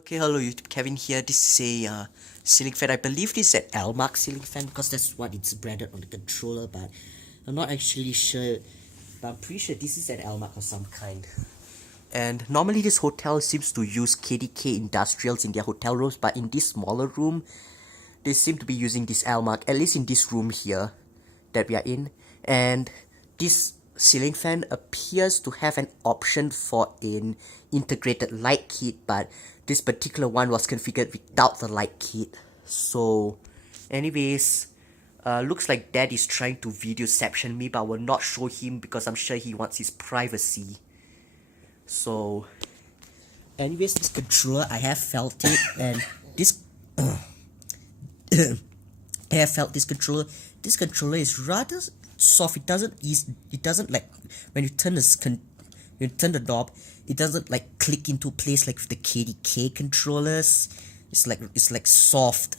Okay, hello YouTube, Kevin here. This is a ceiling fan. I believe this is an Elmark ceiling fan because that's what it's branded on the controller, but I'm not actually sure. But I'm pretty sure this is an Elmark of some kind. And normally this hotel seems to use KDK Industrials in their hotel rooms, but in this smaller room, they seem to be using this Elmark, at least in this room here that we are in. And this ceiling fan appears to have an option for an integrated light kit, but this particular one was configured without the light kit. So anyways, looks like Dad is trying to videoception me, but I will not show him because I'm sure he wants his privacy. So anyways, this controller, I have felt it, and this I have felt this controller. This controller is rather soft. It doesn't like when you turn the knob. It doesn't like click into place like with the KDK controllers. It's like soft.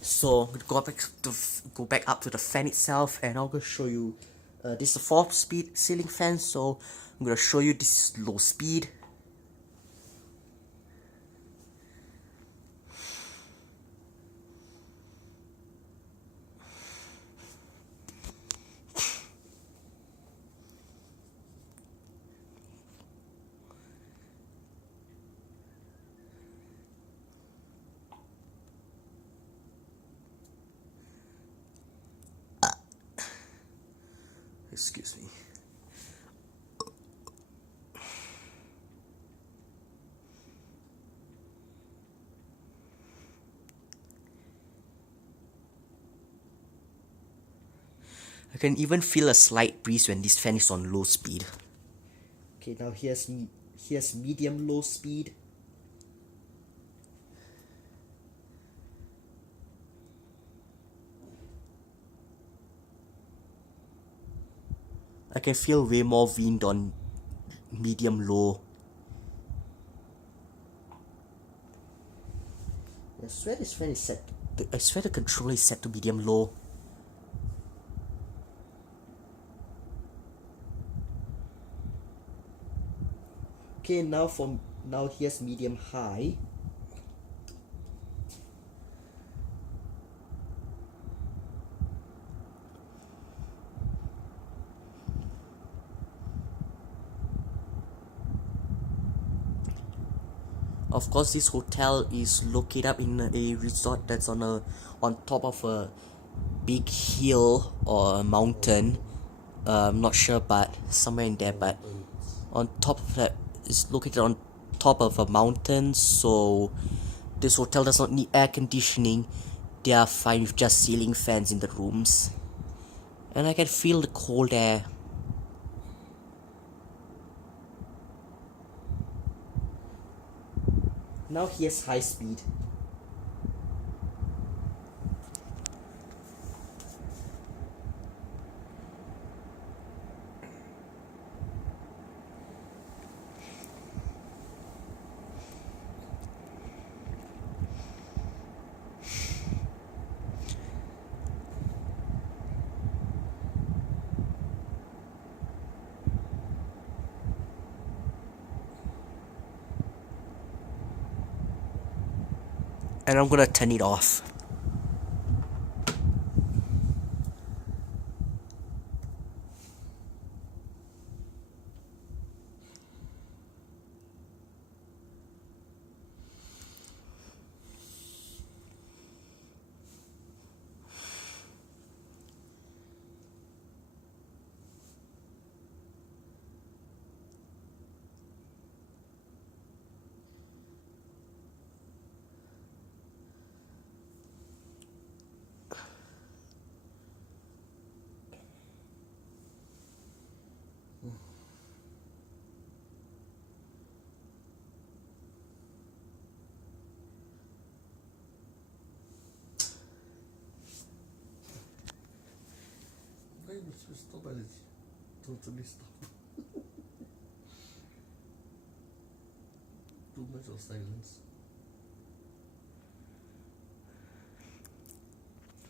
So I'm gonna go back up to the fan itself, and I'm gonna show you. This is a 4-speed ceiling fan, so I'm gonna show you this is low speed. Excuse me. I can even feel a slight breeze when this fan is on low speed. Okay, now here's medium low speed. I can feel way more wind on medium low. I swear this fan is set. I swear the controller is set to medium low. Okay, now here's medium high. Of course, this hotel is located up in a resort that's on top of a big hill or a mountain. I'm not sure, but somewhere in there. But on top of that, it's located on top of a mountain, so this hotel does not need air conditioning. They are fine with just ceiling fans in the rooms, and I can feel the cold air. Now here's high speed. And I'm gonna turn it off. Stop, allez-y. Totally stop. Too much of silence.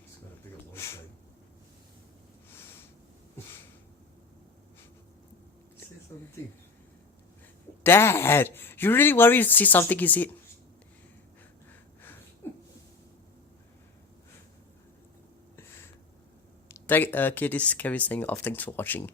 It's gonna take a long time. Say something. Dad, you really worried to see something, is it? Okay, this is Kevin saying off. Thanks for watching.